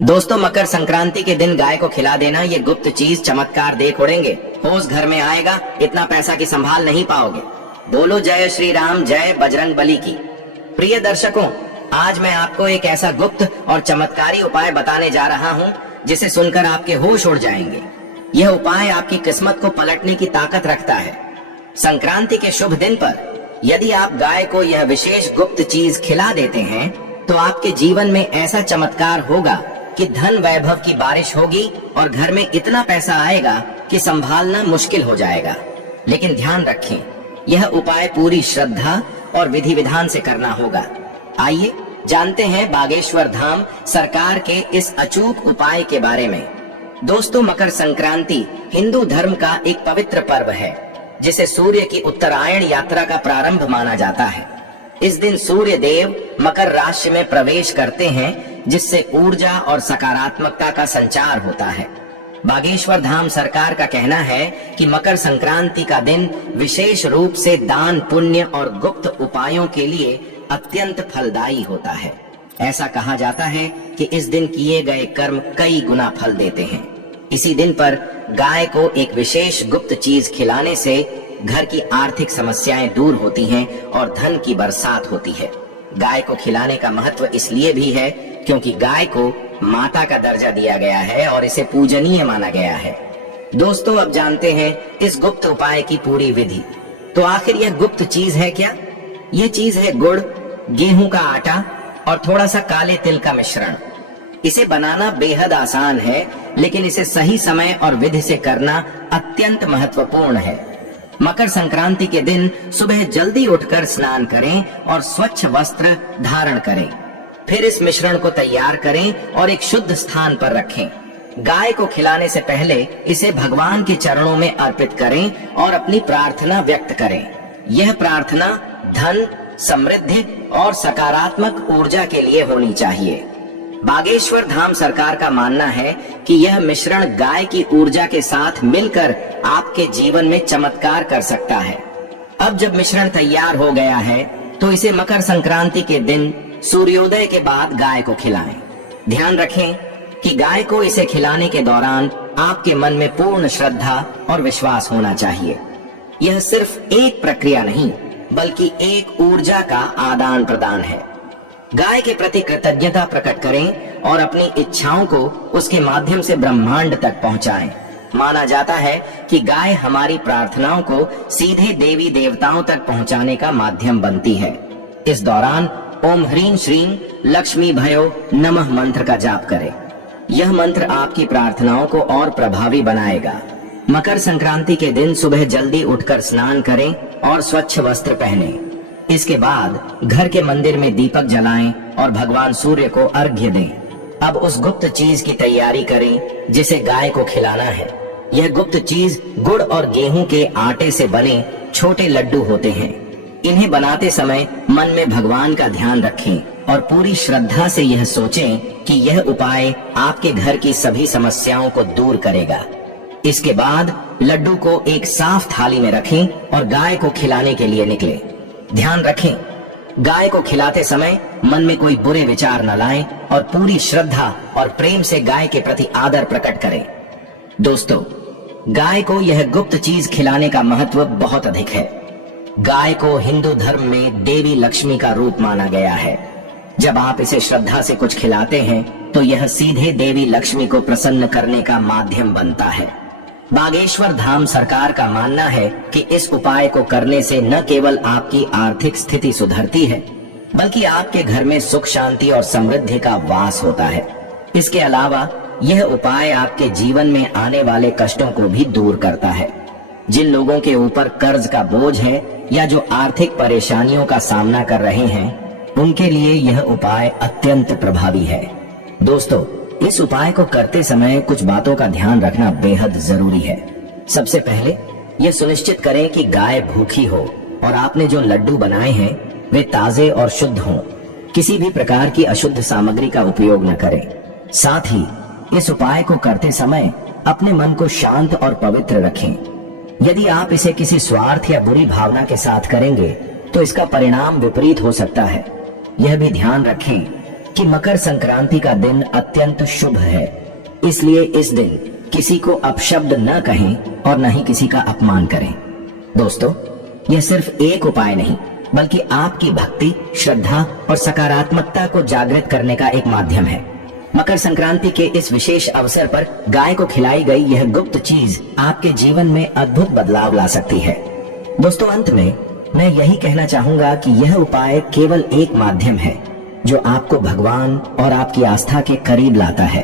दोस्तों, मकर संक्रांति के दिन गाय को खिला देना ये गुप्त चीज चमत्कार देख उड़ेंगे। होश घर में आएगा, इतना पैसा कि संभाल नहीं पाओगे। बोलो जय श्री राम, जय बजरंग बली की। प्रिय दर्शकों, आज मैं आपको एक ऐसा गुप्त और चमत्कारी उपाय बताने जा रहा हूँ जिसे सुनकर आपके होश उड़ जाएंगे। यह उपाय आपकी किस्मत को पलटने की ताकत रखता है। संक्रांति के शुभ दिन पर यदि आप गाय को यह विशेष गुप्त चीज खिला देते हैं तो आपके जीवन में ऐसा चमत्कार होगा कि धन वैभव की बारिश होगी और घर में इतना पैसा आएगा कि संभालना मुश्किल हो जाएगा। लेकिन ध्यान रखें, यह उपाय पूरी श्रद्धा और विधि विधान से करना होगा। आइए जानते हैं बागेश्वर धाम सरकार के इस अचूक उपाय के बारे में। दोस्तों, मकर संक्रांति हिंदू धर्म का एक पवित्र पर्व है जिसे सूर्य की उत्तरायण यात्रा का प्रारंभ माना जाता है। इस दिन सूर्य देव मकर राशि में प्रवेश करते हैं जिससे ऊर्जा और सकारात्मकता का संचार होता है। बागेश्वर धाम सरकार का कहना है कि मकर संक्रांति का दिन विशेष रूप से दान, पुण्य और गुप्त उपायों के लिए अत्यंत फलदायी होता है। ऐसा कहा जाता है कि इस दिन किए गए कर्म कई गुना फल देते हैं। इसी दिन पर गाय को एक विशेष गुप्त चीज खिलाने से घर की आर्थिक समस्याएं दूर होती हैं और धन की बरसात होती है। गाय को खिलाने का महत्व इसलिए भी है क्योंकि गाय को माता का दर्जा दिया गया है और इसे पूजनीय माना गया है। दोस्तों, अब जानते हैं इस गुप्त उपाय की पूरी विधि। तो आखिर यह गुप्त चीज है क्या? यह चीज है गुड़, गेहूं का आटा और थोड़ा सा काले तिल का मिश्रण। इसे बनाना बेहद आसान है, लेकिन इसे सही समय और विधि से करना अत्यंत महत्वपूर्ण है। मकर संक्रांति के दिन सुबह जल्दी उठकर स्नान करें और स्वच्छ वस्त्र धारण करें। फिर इस मिश्रण को तैयार करें और एक शुद्ध स्थान पर रखें। गाय को खिलाने से पहले इसे भगवान के चरणों में अर्पित करें और अपनी प्रार्थना व्यक्त करें। यह प्रार्थना धन, समृद्धि और सकारात्मक ऊर्जा के लिए होनी चाहिए। बागेश्वर धाम सरकार का मानना है कि यह मिश्रण गाय की ऊर्जा के साथ मिलकर आपके जीवन में चमत्कार कर सकता है। अब जब मिश्रण तैयार हो गया है तो इसे मकर संक्रांति के दिन सूर्योदय के बाद गाय को खिलाएं। ध्यान रखें कि गाय को इसे खिलाने के दौरान आपके मन में पूर्ण श्रद्धा और विश्वास होना चाहिए। यह सिर्फ एक प्रक्रिया नहीं बल्कि एक ऊर्जा का आदान प्रदान है। गाय के प्रति कृतज्ञता प्रकट करें और अपनी इच्छाओं को उसके माध्यम से ब्रह्मांड तक पहुंचाएं। माना जाता है कि गाय हमारी प्रार्थनाओं को सीधे देवी देवताओं तक पहुंचाने का माध्यम बनती है। इस दौरान ओम ह्रीं श्रीं लक्ष्मी भयो नमः मंत्र का जाप करें। यह मंत्र आपकी प्रार्थनाओं को और प्रभावी बनाएगा। मकर संक्रांति के दिन सुबह जल्दी उठकर स्नान करें और स्वच्छ वस्त्र पहनें। इसके बाद घर के मंदिर में दीपक जलाएं और भगवान सूर्य को अर्घ्य दें। अब उस गुप्त चीज की तैयारी करें जिसे गाय को खिलाना है। यह गुप्त चीज गुड़ और गेहूं के आटे से बने छोटे लड्डू होते हैं। इन्हें बनाते समय मन में भगवान का ध्यान रखें और पूरी श्रद्धा से यह सोचें कि यह उपाय आपके घर की सभी समस्याओं को दूर करेगा। इसके बाद लड्डू को एक साफ थाली में रखें और गाय को खिलाने के लिए निकलें। ध्यान रखें, गाय को खिलाते समय मन में कोई बुरे विचार न लाएं और पूरी श्रद्धा और प्रेम से गाय के प्रति आदर प्रकट करें। दोस्तों, गाय को यह गुप्त चीज खिलाने का महत्व बहुत अधिक है। गाय को हिंदू धर्म में देवी लक्ष्मी का रूप माना गया है। जब आप इसे श्रद्धा से कुछ खिलाते हैं तो यह सीधे देवी लक्ष्मी को प्रसन्न करने का माध्यम बनता है। बागेश्वर धाम सरकार का मानना है कि इस उपाय को करने से न केवल आपकी आर्थिक स्थिति सुधरती है बल्कि आपके घर में सुख, शांति और समृद्धि का वास होता है। इसके अलावा यह उपाय आपके जीवन में आने वाले कष्टों को भी दूर करता है। जिन लोगों के ऊपर कर्ज का बोझ है या जो आर्थिक परेशानियों का सामना कर रहे हैं, उनके लिए यह उपाय अत्यंत प्रभावी है। दोस्तों, इस उपाय को करते समय कुछ बातों का ध्यान रखना बेहद जरूरी है। सबसे पहले यह सुनिश्चित करें कि गाय भूखी हो और आपने जो लड्डू बनाए हैं वे ताजे और शुद्ध हों। किसी भी प्रकार की अशुद्ध सामग्री का उपयोग न करें। साथ ही इस उपाय को करते समय अपने मन को शांत और पवित्र रखें। यदि आप इसे किसी स्वार्थ या बुरी भावना के साथ करेंगे तो इसका परिणाम विपरीत हो सकता है। यह भी ध्यान रखें कि मकर संक्रांति का दिन अत्यंत शुभ है, इसलिए इस दिन किसी को अपशब्द न कहें और न ही किसी का अपमान करें। दोस्तों, यह सिर्फ एक उपाय नहीं बल्कि आपकी भक्ति, श्रद्धा और सकारात्मकता को जागृत करने का एक माध्यम है। मकर संक्रांति के इस विशेष अवसर पर गाय को खिलाई गई यह गुप्त चीज आपके जीवन में अद्भुत बदलाव ला सकती है। दोस्तों, अंत में मैं यही कहना चाहूंगा कि यह उपाय केवल एक माध्यम है जो आपको भगवान और आपकी आस्था के करीब लाता है।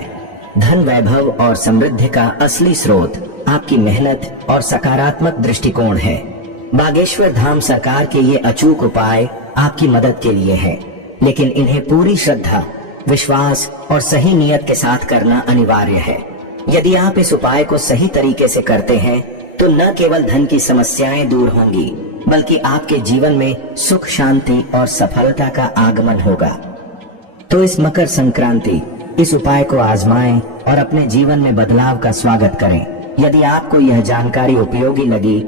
धन, वैभव और समृद्धि का असली स्रोत आपकी मेहनत और सकारात्मक दृष्टिकोण है। बागेश्वर धाम सरकार के ये अचूक उपाय आपकी मदद के लिए है, लेकिन इन्हें पूरी श्रद्धा, विश्वास और सही नियत के साथ करना अनिवार्य है। यदि आप इस उपाय को सही तरीके से करते हैं तो न केवल धन की समस्याएं दूर होंगी बल्कि आपके जीवन में सुख, शांति और सफलता का आगमन होगा। तो इस मकर संक्रांति इस उपाय को आजमाएं और अपने जीवन में बदलाव का स्वागत करें। यदि आपको यह जानकारी उपयोगी लगी